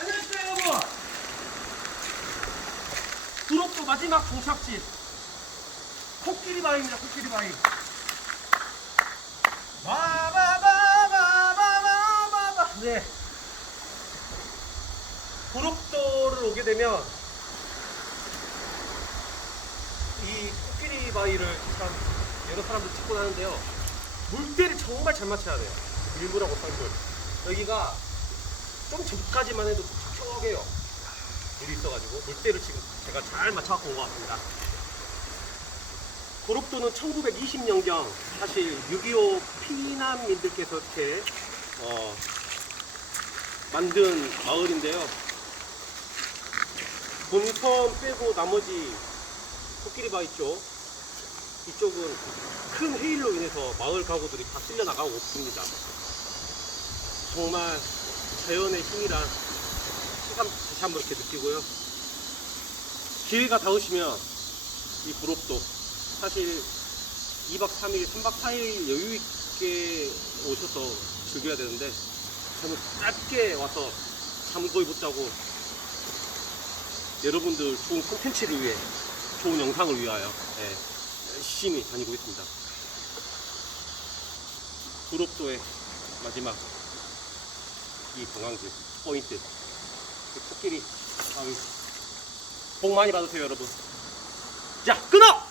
안녕하세요 여러분. 구록도 마지막 종착지 코끼리 바위입니다. 코끼리 바위. 마바바바바바바. 네. 구록도를 오게 되면 이 코끼리 바위를 참 여러 사람들 찍고 나는데요. 물때를 정말 잘 맞춰야 돼요. 일부라고 산물. 여기가 좀 전까지만 해도 촉촉해요. 물이 있어가지고 물때를 지금 제가 잘 맞춰갖고 같습니다. 고록도는 1920년경 사실 6.25 피난민들께서 이렇게 어, 만든 마을인데요. 본섬 빼고 나머지 코끼리 바위 쪽 이쪽은 큰 해일로 인해서 마을 가구들이 다 쓸려 나가고 있습니다. 정말 자연의 힘이란 새삼 다시 한번 이렇게 느끼고요. 기회가 닿으시면 이 구롭도 사실 2박 3일, 3박 4일 여유 있게 오셔서 즐겨야 되는데 저는 짧게 와서 잠 거의 못 자고 여러분들 좋은 콘텐츠를 위해 좋은 영상을 위하여 예, 열심히 다니고 있습니다. 구롭도의 마지막 이 관광지 포인트. 이 코끼리 바위. 복 많이 받으세요 여러분. 자 끊어!